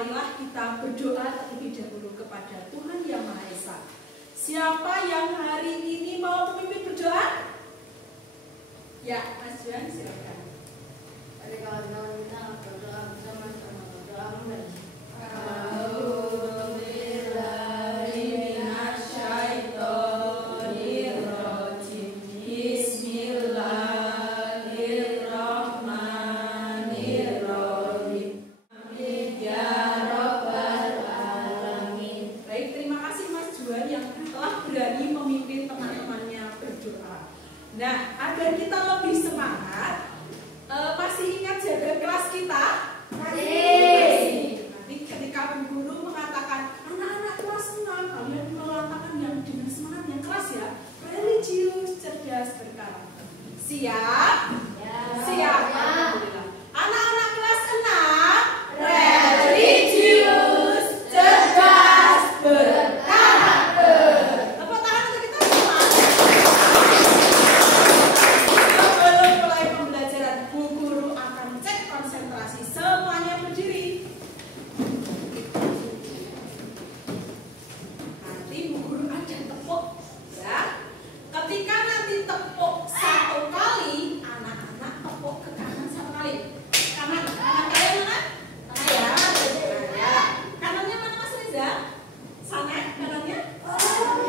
marilah kita berdoa terlebih dahulu kepada Tuhan Yang Maha Esa. Siapa yang hari ini mau memimpin berdoa? Ya, Mas Juan, silakan. Mari kawan-kawan kita berdoa bersama-sama. Berdoa mulai. Nah, agar kita lebih semangat, masih ingat jaga kelas kita? Masih. Nanti ketika Bu Guru mengatakan anak-anak kelas 6, kalian mengatakan yang dengan semangat yang keras ya, religius, cerdas, berkarakter. Siap? Ya. Siap. Alhamdulillah. Anak-anak kelas 6, religius, cerdas, berkarakter. Tepuk tangan untuk kita semua. Sebelum mulai pembelajaran, Bu Guru akan cek konsentrasi. Semuanya berdiri. Nanti Bu Guru ada tepuk, ya. Ketika nanti tepuk satu kali, anak-anak tepuk ke kanan satu kali. Kanan, kanan kalian mana? Kanan ya. Nah, ya. Kanannya mana Mas Reza? Sana, kanannya?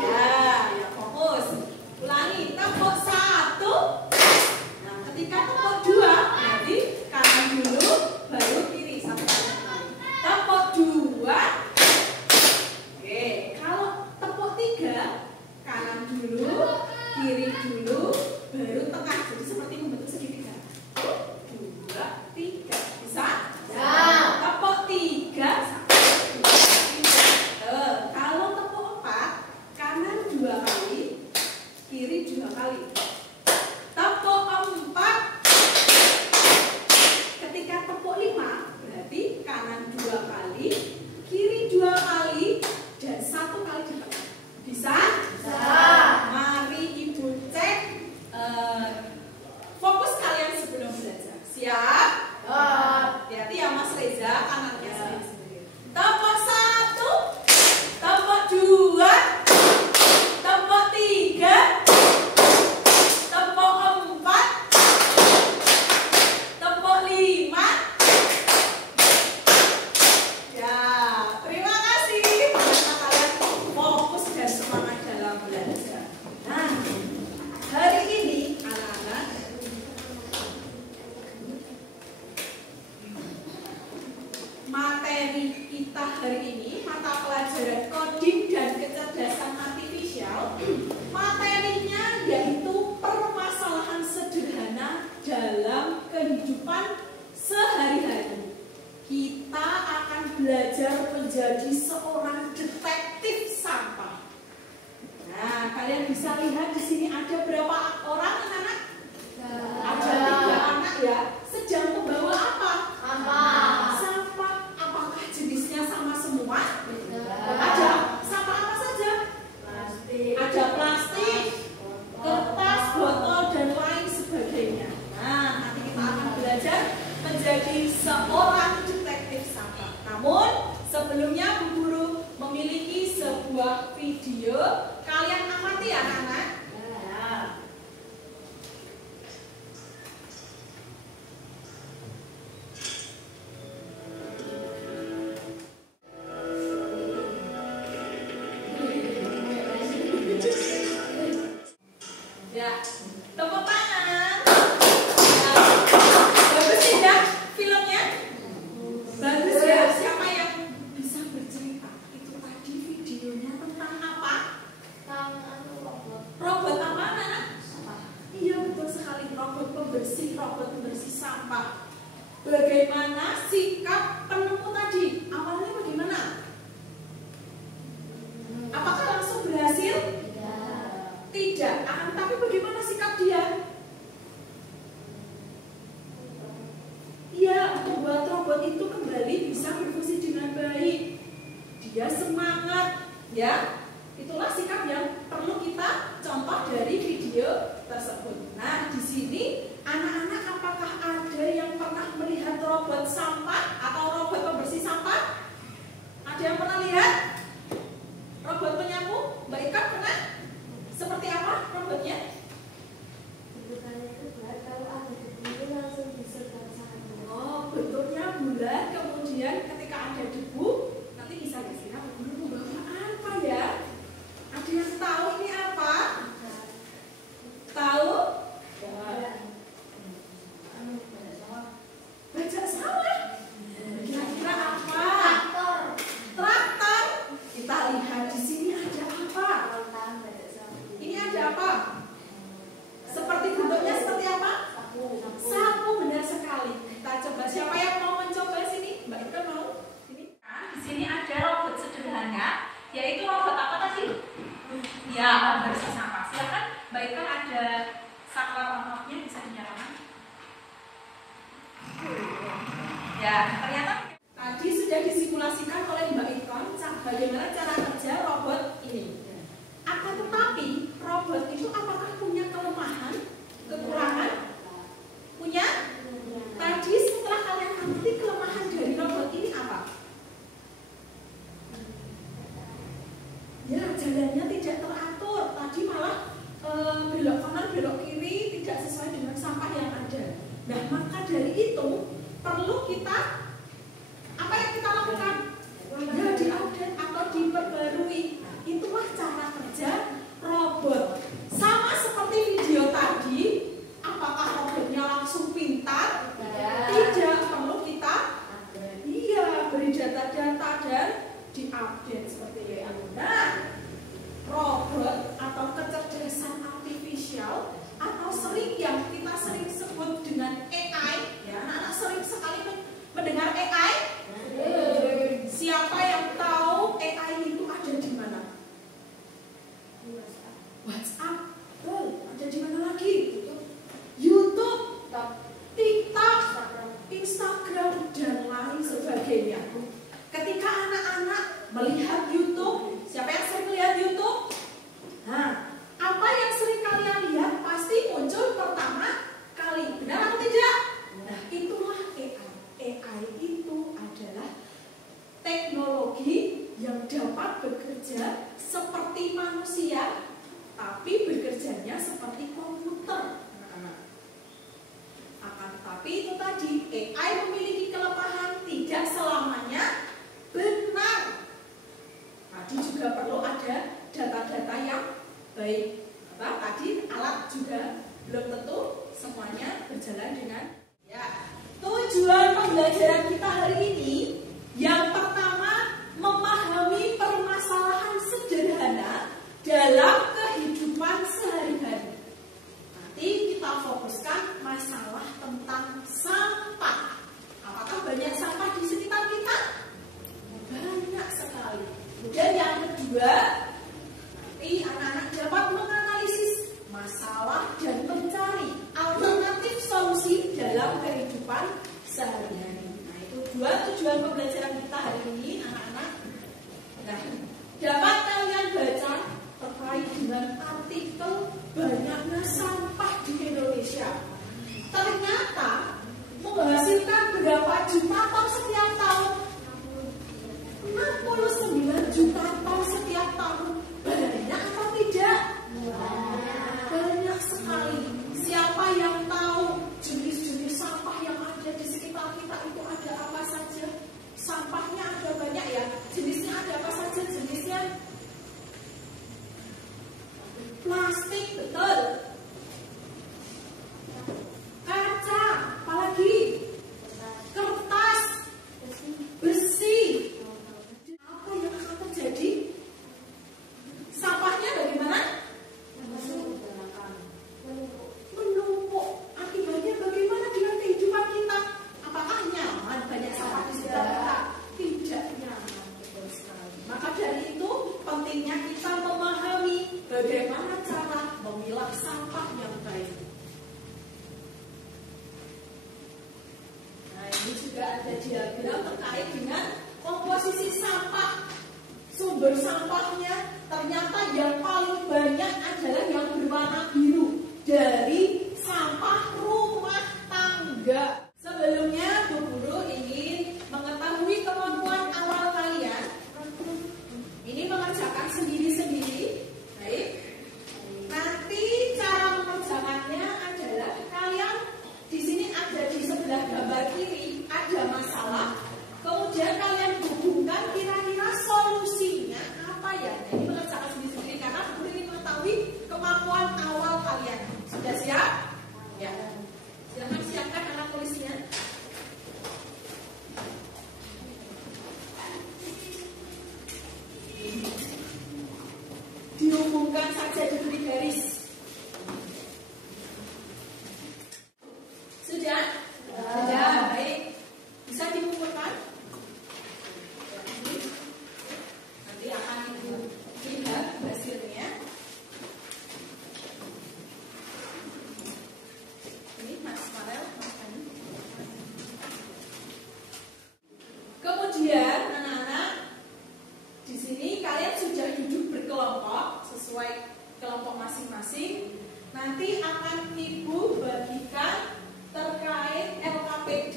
Ya, fokus. Ulangi, tepuk satu. Nah, ketika tepuk dua, nanti kanan dulu, baru kiri satu kali. Tepuk dua. Oke, kalau tepuk tiga, kanan dulu, kiri dulu, baru tengah. Jadi seperti membentuk segitiga. 2, 3. Bisa? Ya. Tepuk 3, 1, 2, 3. Kalau tepuk 4, kanan 2 kali, kiri 2 kali. Tepuk 4, ketika tepuk 5, berarti kanan 2 kali, kiri 2 kali, dan 1 kali di tengah. Bisa? Bisa. Mari Ibu cek fokus kalian sebelum belajar. Siap? Hati-hati ya Mas Reza, kanannya sendiri. Tepuk 1, tepuk 2, tepuk 3, tepuk 4, tepuk 5. Ya, terima kasih. Karena kalian fokus dan semangat dalam belajar. Nah, hari ini anak-anak materi kita hari ini mata pelajaran coding dan kecerdasan artifisial. Materinya yaitu permasalahan sederhana dalam kehidupan sehari-hari. Kita akan belajar menjadi seorang detektif sampah. Nah, kalian bisa lihat di sini ada berapa orang anak-anak? Ada 3 anak ya. Sedang membawa apa? Sampah. Apakah jenisnya sama semua? Ada sampah apa saja? Ada plastik, kertas, botol, dan lain sebagainya. Nah, nanti kita akan belajar menjadi seorang detektif sampah. Namun, sebelumnya Bu Guru memiliki sebuah video. Kalian amati anak-anak. Ya, tepuk tangan. Bagus tidak filmnya? Bagus ya. Siapa yang bisa bercerita? Itu tadi videonya tentang apa? Robot apa anak? Iya betul sekali, robot pembersih sampah. Bagaimana sikap penemu tadi? Awalnya bagaimana? Apakah langsung berhasil? Tidak. Tapi bagaimana sikap dia? Ia membuat robot itu kembali bisa berfungsi dengan baik. Dia semangat, ya. Itulah sikap yang perlu kita contoh dari video tersebut. Nah, di sini anak-anak apakah ada yang pernah melihat robot sampah atau robot pembersih sampah? Ada yang pernah lihat robot penyapu? Mbak Ika pernah? Seperti apa robotnya? Bentukannya itu bulat, kalau ada debu langsung disedot sangat mudah. Oh, bentuknya bulat, kemudian ketika ada debu nanti bisa disiram. Membawa apa ya? Ada yang tahu ini apa? Tahu? Bajak sawah. Kira-kira apa? Traktor. Kita lihat di sini ada apa? Ini ada apa? Seperti bentuknya seperti apa? Sapu, benar sekali. Kita coba. Siapa yang mau mencoba sini? Mbak Ika mau? Sini. Di sini ada robot sederhana, yaitu robot apa tadi? Ya, pembersih sampah. Silakan Mbak Ika, ada saklar on-off-nya, bisa dinyalakan. Ya, ternyata tadi sudah disimulasikan oleh Mbak Ikon bagaimana cara kerja robot ini. Akan tetapi robot itu apakah punya kelemahan, kekurangan? Punya? Tadi setelah kalian amati kelemahan dari robot ini apa? Ya, jalannya tidak teratur. Tadi malah belok kanan, belok kiri, tidak sesuai dengan sampah yang ada. Nah, maka dari itu perlu kita apa yang kita lakukan? Ya, diupdate atau diperbarui. Itulah cara kerja robot. Sama seperti video tadi, apakah robotnya langsung pintar? Tidak, perlu kita beri data-data dan diupdate seperti itu. Nah, robot atau kecerdasan artifisial atau yang kita sering sebut dengan AI, ya, anak-anak sering sekali mendengar AI. Siapa yang tahu AI itu ada di mana? WhatsApp. Ada di mana lagi? YouTube, TikTok, Instagram, dan lain sebagainya. Ketika anak-anak melihat YouTube, siapa yang sering melihat YouTube? Nah, apa yang sering kalian lihat pasti muncul pertama kali. Benar atau tidak? Nah, itulah AI. AI itu adalah teknologi yang dapat bekerja seperti manusia, tapi bekerjanya seperti komputer. Akan tetapi itu tadi, AI memiliki kelemahan, tidak selamanya benar. Tadi juga perlu ada data-data yang baik. Tadi alat juga belum tentu semuanya berjalan dengan ya. Tujuan pembelajaran kita hari ini yang pertama, memahami permasalahan sederhana dalam kehidupan sehari-hari. Nanti kita fokuskan masalah tentang sampah. Apakah banyak sampah di sekitar kita? Banyak sekali. Kemudian yang kedua, nanti anak-anak dapat menganalisis masalah dan mencari alternatif solusi dalam kehidupan sehari-hari. Nah, itu dua tujuan pembelajaran kita hari ini, anak-anak. Nah, dapat kalian baca terkait dengan artikel banyaknya sampah di Indonesia. Ternyata menghasilkan berapa juta ton setiap tahun? 69 juta ton setiap tahun. Banyak atau tidak? Banyak sekali. Siapa yang tahu jenis-jenis sampah yang ada di sekitar kita itu ada apa saja? Sampahnya ada banyak ya. Jenisnya ada apa saja? Jenisnya plastik, betul. Kaca, apalagi? Kertas, besi. Apa yang akan terjadi? Sampahnya bagaimana? Menumpuk. Akibatnya bagaimana dengan kehidupan kita? Apakah nyaman banyak sampah di sekitar kita? Tidak nyaman, betul sekali. Maka dari itu pentingnya kita memahami bagaimana cara memilah sampah yang baik. Nah, ini juga ada diagram terkait dengan komposisi sampah. Sumber sampahnya ternyata yang paling banyak adalah yang berwarna biru dari sampah rumah tangga. Sebelumnya Bu Guru ingin mengetahui kemampuan awal kalian dihubungkan saja, diberi garis. Sudah? Sudah. Baik. Bisa dikumpulkan? Nanti akan Ibu lihat hasilnya. Ini Mas Farel. Kemudian anak-anak, di sini kalian sudah duduk berkelompok sesuai kelompok masing-masing. Nanti akan Ibu bagikan terkait LKPD.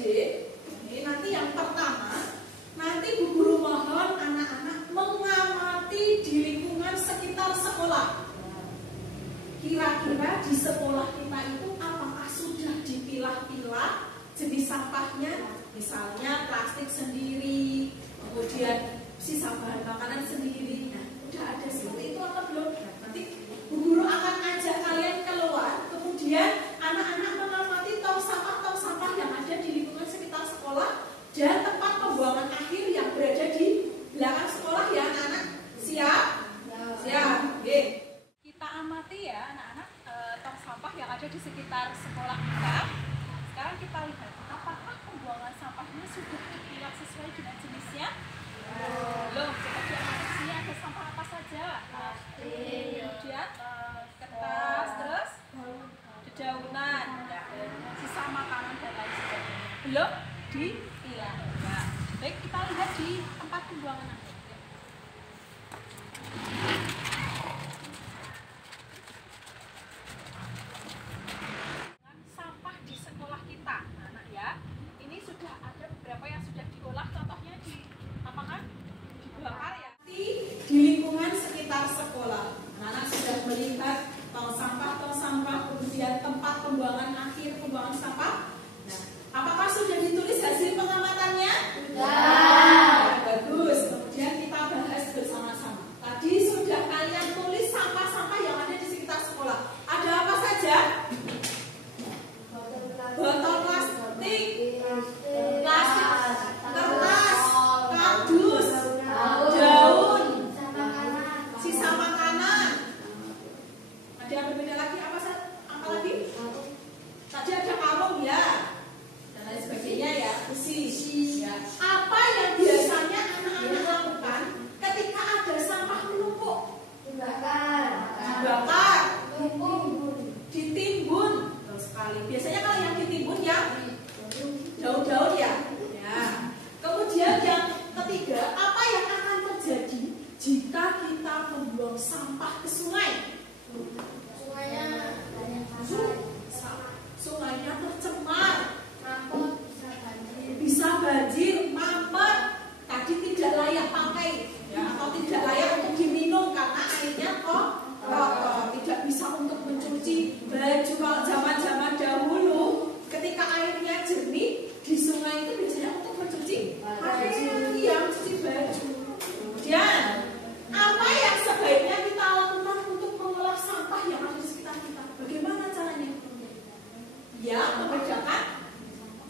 Ini nanti yang pertama, nanti Bu Guru mohon anak-anak mengamati di lingkungan sekitar sekolah. Kira-kira di sekolah kita itu apakah sudah dipilah-pilah jenis sampahnya? Misalnya plastik sendiri, kemudian sisa bahan makanan sendiri. Nah, udah ada seperti itu atau belum? Nah, nanti Bu Guru akan ajak kalian keluar, kemudian anak-anak mengamati tong sampah yang ada di lingkungan sekitar sekolah dan tempat pembuangan akhir yang berada di belakang sekolah ya anak-anak. Siap? Siap. Oke. Kita amati ya anak-anak tong sampah yang ada di sekitar sekolah kita. Sekarang kita lihat apakah pembuangan sampahnya sudah dipilah sesuai dengan jenisnya? Belum. Coba diamati sini ada sampah apa saja? Kemudian kertas, terus dedaunan, sisa makanan dan lain sebagainya. Belum dipilah. Ya. Baik, kita lihat di tempat pembuangan akhir. Sampah di sekolah kita, anak ya. Ini sudah ada beberapa yang sudah diolah, contohnya di apakah dibakar ya? Di lingkungan sekitar sekolah, anak-anak sudah melihat tong sampah, kemudian tempat pembuangan akhir pembuangan sampah. Nah, apakah sudah ditulis hasil pengamatannya? Sudah. Bagus. Kemudian kita bahas bersama-sama. Tadi sudah kalian tulis sampah-sampah yang ada di sekitar sekolah. Ada apa saja? Botol plastik, kertas, kardus, daun, sisa makanan. Ada yang berbeda lagi? Apa lagi? Tadi ada karung ya, dan lain sebagainya ya. Besi. Ya. Apa yang biasanya anak-anak lakukan ketika ada sampah menumpuk? Dibakar, ditimbun. Betul sekali. Biasanya kalau yang ditimbun ya daun-daun ya. Ya. Kemudian yang ketiga, apa yang akan terjadi jika kita membuang sampah ke sungai? Sungainya tercemar, bisa banjir, mampet, tadi tidak layak pakai ya, atau tidak layak untuk diminum karena airnya kotor, tidak bisa untuk mencuci baju. Kalau zaman-zaman dahulu ketika airnya jernih di sungai itu biasanya untuk mencuci pakaian, mencuci baju. Kemudian apa yang sebaiknya kita lakukan untuk mengolah sampah yang ada di sekitar kita? Bagaimana caranya? Ya, membedakan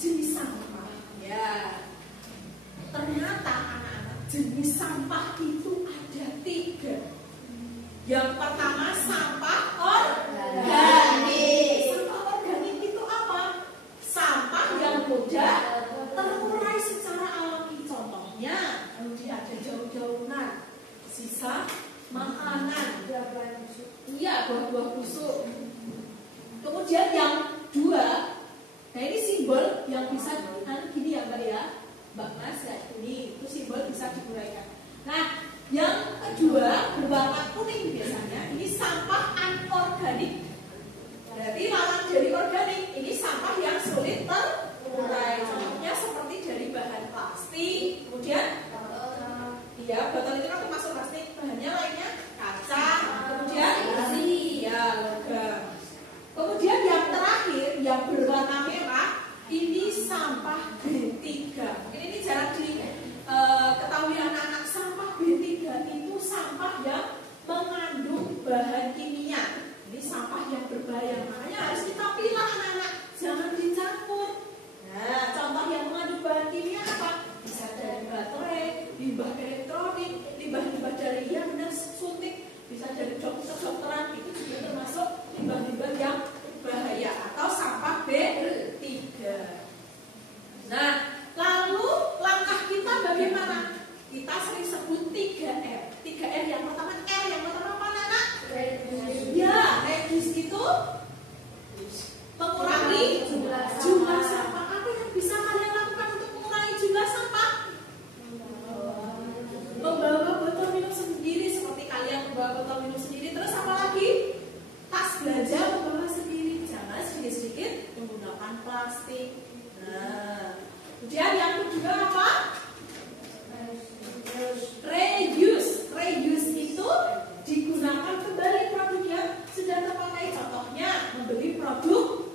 jenis sampah. Ya, ternyata anak-anak jenis sampah itu ada 3. Yang pertama sampah organik. Sampah organik itu apa? Sampah yang mudah terurai secara alami. Contohnya, kemudian ada daun-daunan, sisa makanan, iya buah-buah busuk. Kemudian yang 2, nah ini simbol yang bisa gini ya Mbak ya, Mbak Mas ya, ini itu simbol bisa diuraikan. Nah, yang kedua berwarna kuning biasanya ini sampah anorganik. Berarti lawan dari organik ini sampah yang sulit terurai. Contohnya seperti dari bahan plastik, kemudian iya botol itu kan termasuk plastik, bahannya lainnya kaca, kemudian besi, ya logam. Kemudian yang terakhir yang berwarna merah ini sampah B3. Mungkin ini jarang diketahui anak-anak, sampah B3 itu sampah yang bisa dari kedokteran, itu juga termasuk limbah-limbah yang bahaya atau sampah B3. Nah, lalu langkah kita bagaimana? Kita sering sebut 3R. 3R yang pertama R, yang pertama apa anak? Ya, reduce itu mengurangi jumlah sampah. Apa yang bisa kalian lakukan untuk mengurangi jumlah sampah? Membawa botol minum sendiri, seperti kalian membawa botol minum sendiri. Terus apa lagi? Tas belanja membawa sendiri. Jangan sedikit-sedikit menggunakan plastik. Nah, kemudian yang kedua apa? Reuse. Reuse itu digunakan kembali produk yang sudah terpakai. Contohnya membeli produk,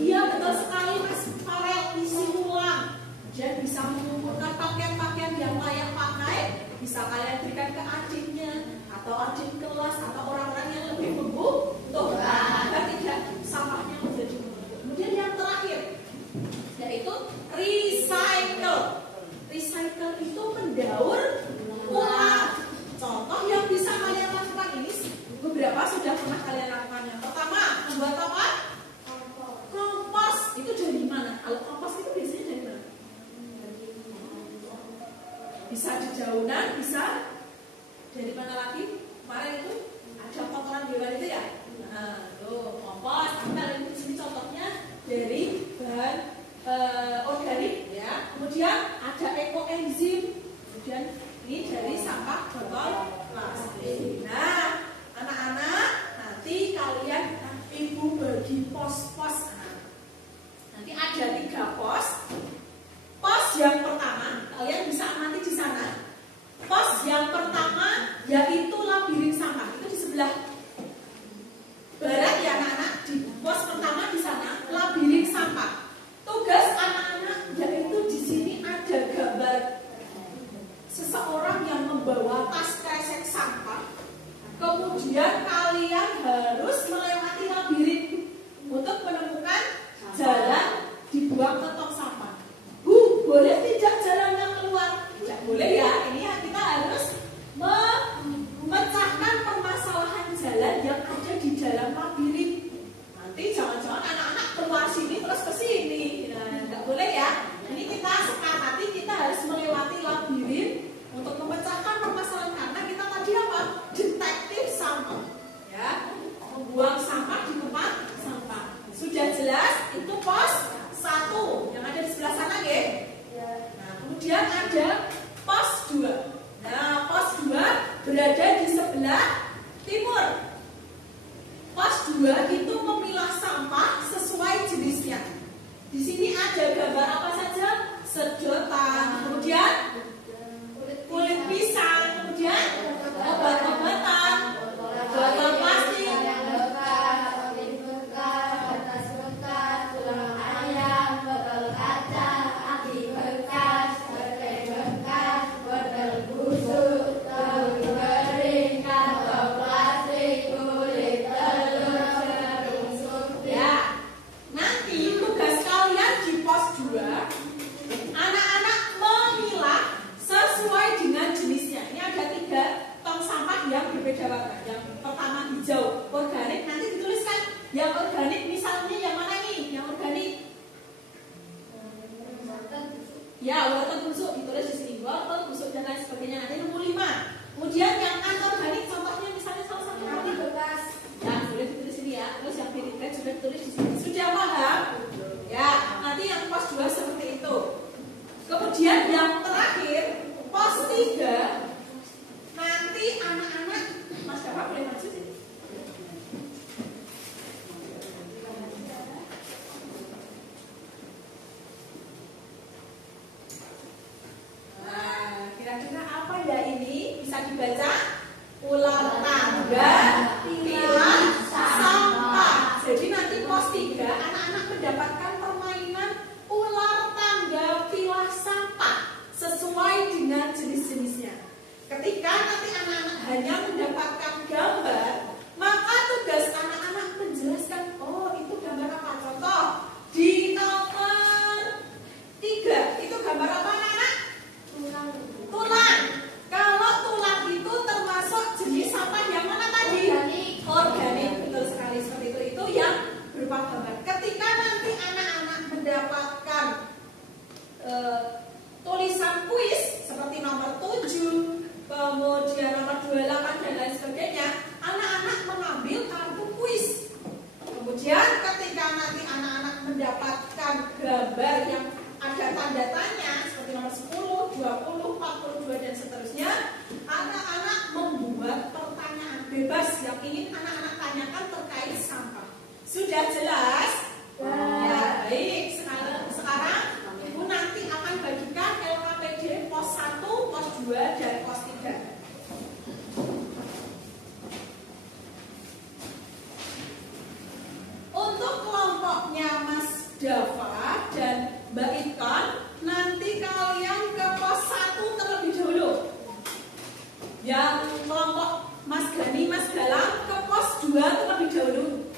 iya betul sekali Mas Farel, isi ulang. Kemudian bisa mengumpulkan pakaian-pakaian yang layak pakai, bisa kalian berikan ke adiknya atau adik kelas atau orang-orang yang lebih membutuhkan agar tidak sampahnya menjadi menumpuk. Kemudian yang terakhir yaitu recycle. Recycle itu mendaur ulang. Contoh yang bisa kalian lakukan ini beberapa sudah pernah kalian lakukan. Yang pertama, membuat apa? Kompos. Itu dari mana? Kalau kompos itu biasanya dari mana? Bisa di daunan, bisa dari mana lagi? Kemarin itu ada kotoran hewan itu ya. Nah, tuh kompos. Ambil di sini contohnya dari bahan organik ya. Kemudian ada ekoenzim. Kemudian ini dari sampah botol plastik. Nah, anak-anak, nanti kalian ibu bagi pos-pos. Nanti ada 3 pos. Pos yang pertama, kalian bisa amati di sana. Pos yang pertama yaitu labirin sampah. Itu di sebelah barat ya anak-anak. Di pos pertama di sana labirin sampah. Tugas anak-anak yaitu di sini ada gambar seseorang yang membawa tas kresek sampah. Kemudian kalian harus melewati labirin untuk menemukan jalan dibuang ke tong sampah. Boleh tidak jalannya keluar? Tidak boleh ya. Ini kita harus memecahkan permasalahan jalan yang ada di dalam labirin. Nanti jangan-jangan anak-anak keluar sini terus ke sini. Nah, tidak boleh ya. Ini kita sepakati kita harus melewati labirin untuk memecahkan permasalahan, karena kita tadi apa? Detektif sampah. Ya, membuang sampah di tempat sampah. Sudah jelas itu pos 1 yang ada di sebelah sana, ya. Nah, kemudian ada pos 2. Nah, pos 2 berada di sebelah timur. Pos 2 itu memilah sampah sesuai jenisnya. Di sini ada gambar apa saja? Sedotan, kemudian kulit pisang, kemudian obat-obatan, botol plastik, berbeda warna. Yang pertama hijau, organik. Nanti dituliskan yang organik, misalnya yang mana nih? Yang organik? Ya, wortel busuk ditulis di sini. Wortel busuk dan lain sebagainya. Nanti nomor 5. Kemudian yang anorganik, contohnya misalnya salah satu roti bekas. Ya, boleh ditulis sini ya. Terus yang piritan juga ditulis di sini. Sudah paham? Ya, nanti yang pos 2 seperti itu. Kemudian yang terakhir, pos 3. Nanti anak-anak, Mas Bapak boleh maju sini. Nah, kira-kira apa ya ini? Bisa dibaca? Ular tangga, pilah sampah. Jadi nanti pos 3 anak-anak mendapatkan permainan ular tangga, pilah sampah sesuai dengan jenis-jenisnya. Ketika nanti anak-anak hanya mendapatkan gambar, maka tugas anak-anak menjelaskan, oh itu gambar apa? Contoh, di nomor 3, itu gambar apa anak-anak? Tulang. Kalau tulang itu termasuk jenis sampah yang Sudah jelas? Ya, baik. Sekarang Ibu nanti akan bagikan LKPD pos 1, pos 2, dan pos 3. Untuk kelompoknya Mas Dava dan Mbak Ikon, nanti kalian ke pos 1 terlebih dahulu. Yang kelompok Mas Gani, Mas Galang ke pos 2 terlebih dahulu.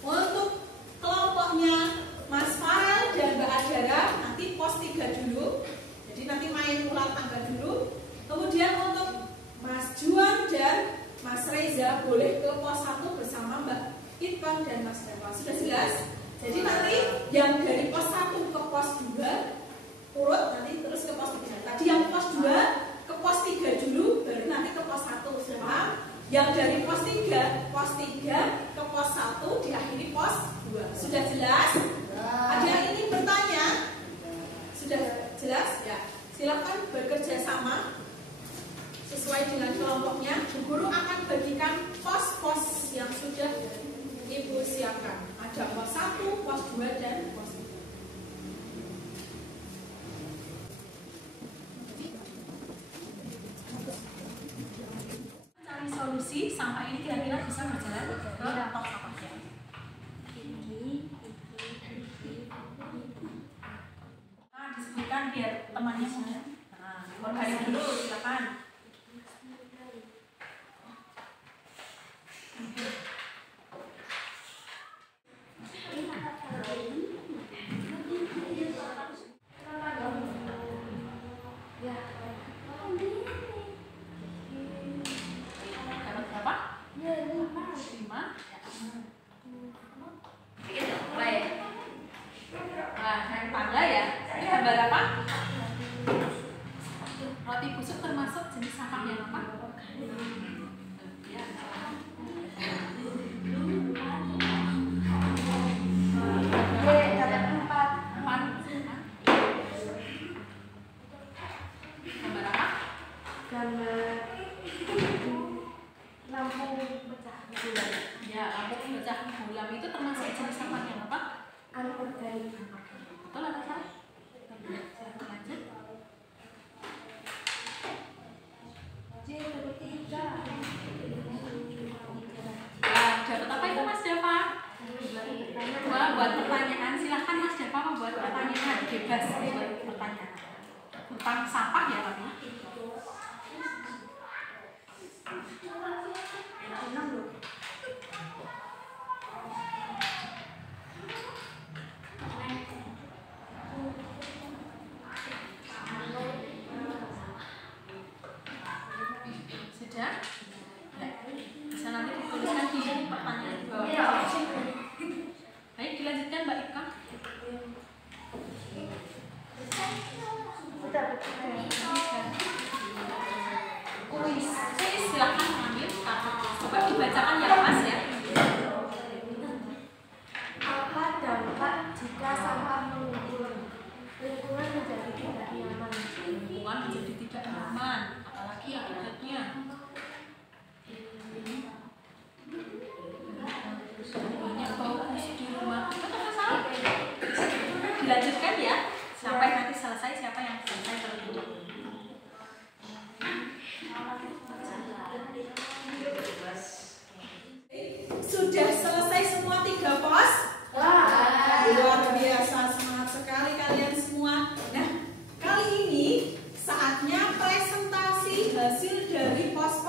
Untuk kelompoknya Mas Farel dan Mbak Adara nanti pos 3 dulu. Jadi nanti main ular tangga dulu. Kemudian untuk Mas Juan dan Mas Reza boleh ke pos 1 bersama Mbak Ikon dan Mas Dava. Sudah jelas? Jadi nanti yang dari pos 1 ke pos 2 urut nanti terus ke pos 3. Tadi yang pos 2 ke pos 3 dulu, baru nanti ke pos 1. Sudah? Yang dari pos 3 ke pos 1 diakhiri pos 2. Sudah jelas? Ada yang ingin bertanya? Sudah jelas? Ya. Silakan bekerja sama sesuai dengan kelompoknya. Guru akan bagikan pos-pos yang sudah Ibu siapkan. Ada pos 1, pos 2, dan pos 3. Cari solusi sampah ini kira-kira bisa berjalan ke top sampahnya. Nah, disebutkan biar temannya mudah. Nah, organik dulu, silakan. Roti busuk termasuk jenis sampah yang apa? Ya. Gambar apa? Gambar lampu pecah bulan. Ya, lampu pecah bulan itu termasuk jenis sampah yang apa? Anorganik. Betul atau salah? Lanjut. Dapat apa itu Mas Dava? Wah, buat pertanyaan. Silahkan Mas Dava membuat pertanyaan. Bebas buat pertanyaan. Tentang sampah ya tapi. Sudah? Bisa nanti dituliskan di pertanyaan di bawah. Baik, dilanjutkan Mbak Ika. Kuis, silahkan ambil kartu. Coba dibacakan ya Mas ya. Apa dampak jika sampah mengumpul? Lingkungan menjadi tidak nyaman. Lingkungan menjadi tidak nyaman. Apalagi akibatnya. Banyak bau busuk di rumah. Betul atau salah? Dilanjutkan ya. Sampai nanti selesai siapa yang selesai terlebih dahulu. Sudah selesai semua 3 pos? Luar biasa, semangat sekali kalian semua. Nah, kali ini saatnya presentasi hasil dari pos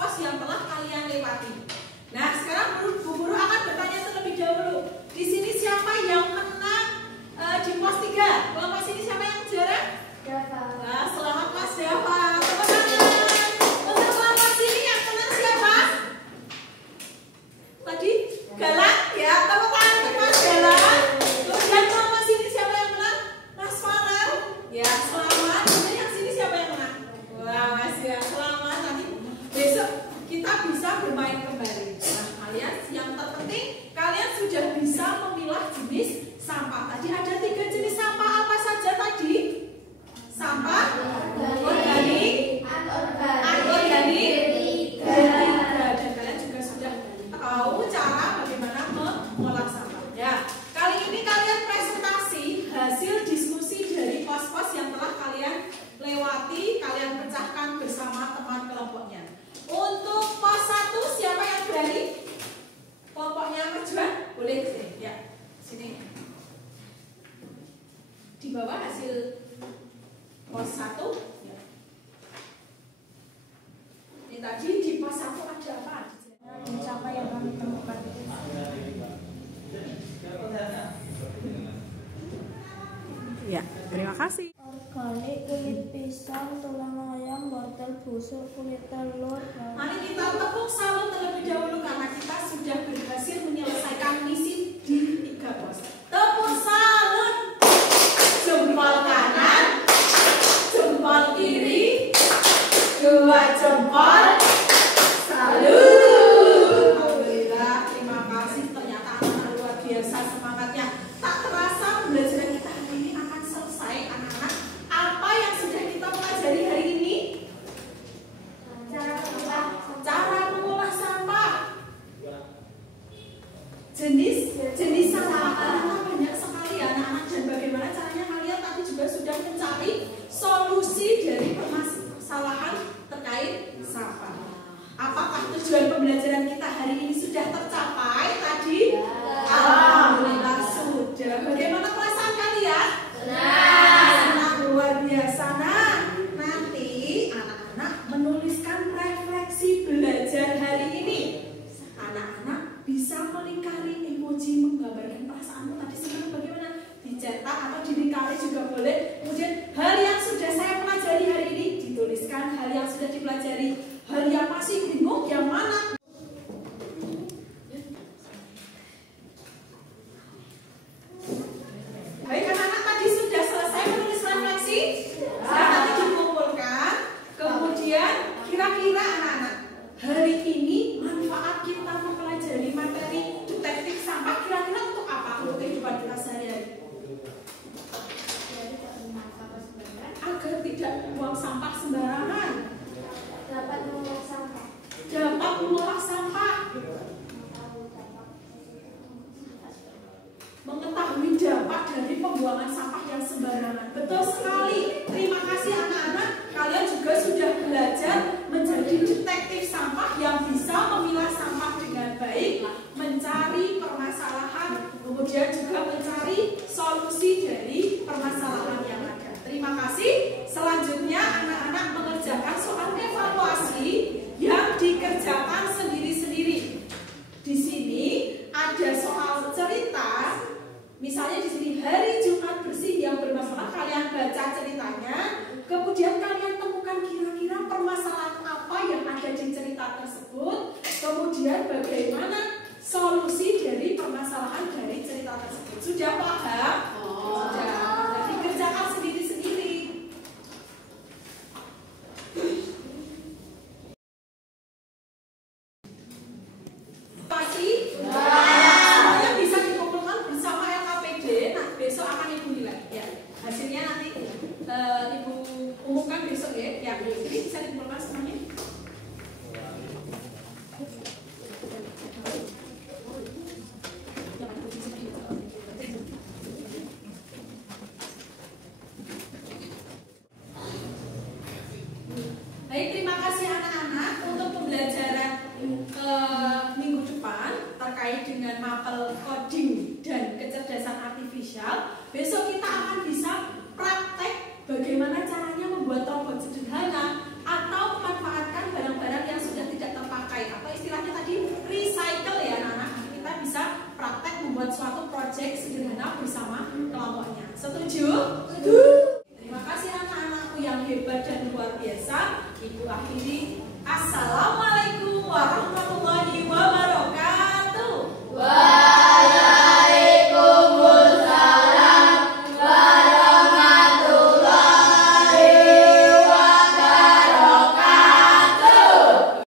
Tadi di pas 1 ada apa? Siapa yang kami temukan? Ya, terima kasih. Organik, kulit pisang, tulang ayam, wortel busuk, kulit telur. Mari kita tepuk salut terlebih dahulu karena kita sudah berhasil menyelesaikan misi di 3 pos. Tepuk salut. Jempol kanan, jempol kiri, 2 jempol. Salut. Alhamdulillah, terima kasih. Ternyata anak-anak luar biasa semangatnya. Tak terasa pembelajaran kita hari ini akan selesai, anak-anak. Apa yang sudah kita pelajari hari ini? Cara mengolah sampah. Jenis sampah ternyata banyak sekali anak-anak, dan bagaimana caranya kalian tadi juga sudah mencari solusi dari permasalahan terkait sampah. Apakah tujuan pembelajaran kita hari ini sudah tercapai tadi? Alhamdulillah sudah. Bagaimana perasaan kalian? Senang luar biasa. Nah, nanti anak-anak menuliskan refleksi belajar hari ini. Anak-anak bisa melingkari emoji menggambarkan perasaanmu tadi senang bagaimana, dicetak atau dilingkari juga boleh. Kemudian hal yang sudah saya pelajari hari ini dituliskan, hal yang sudah dipelajari, hal yang masih bingung yang mana. Baik anak-anak, tadi sudah selesai menulis refleksi. Nanti dikumpulkan. Kemudian kira-kira anak-anak, hari ini manfaat kita mempelajari materi detektif sampah kira-kira untuk apa? Untuk kehidupan kita sehari-hari. Agar tidak buang sampah sembarangan. Dapat mengolah sampah. Dapat mengolah sampah. Mengetahui dampak dari pembuangan sampah yang sembarangan. Betul sekali. Terima kasih anak-anak. Kalian juga sudah belajar menjadi detektif sampah yang bisa memilah sampah dengan baik, mencari permasalahan, kemudian juga mencari solusi dari permasalahan yang ada. Terima kasih. Selanjutnya anak-anak mengerjakan soal evaluasi yang dikerjakan sendiri-sendiri. Di sini ada soal cerita. Misalnya di sini hari Jumat bersih yang bermasalah, kalian baca ceritanya, kemudian kalian temukan kira-kira permasalahan apa yang ada di cerita tersebut, kemudian bagaimana solusi dari permasalahan dari cerita tersebut. Sudah paham? Sudah. Jadi kerjakan sendiri-sendiri. Pasti? Semuanya bisa dikumpulkan bersama LKPD. Nah, besok akan Ibu nilai. Ya, hasilnya nanti Ibu umumkan besok ya. Ya, jadi bisa dikumpulkan semuanya. Baik, terima kasih anak-anak untuk pembelajaran minggu depan terkait dengan mapel coding dan kecerdasan artifisial. Besok kita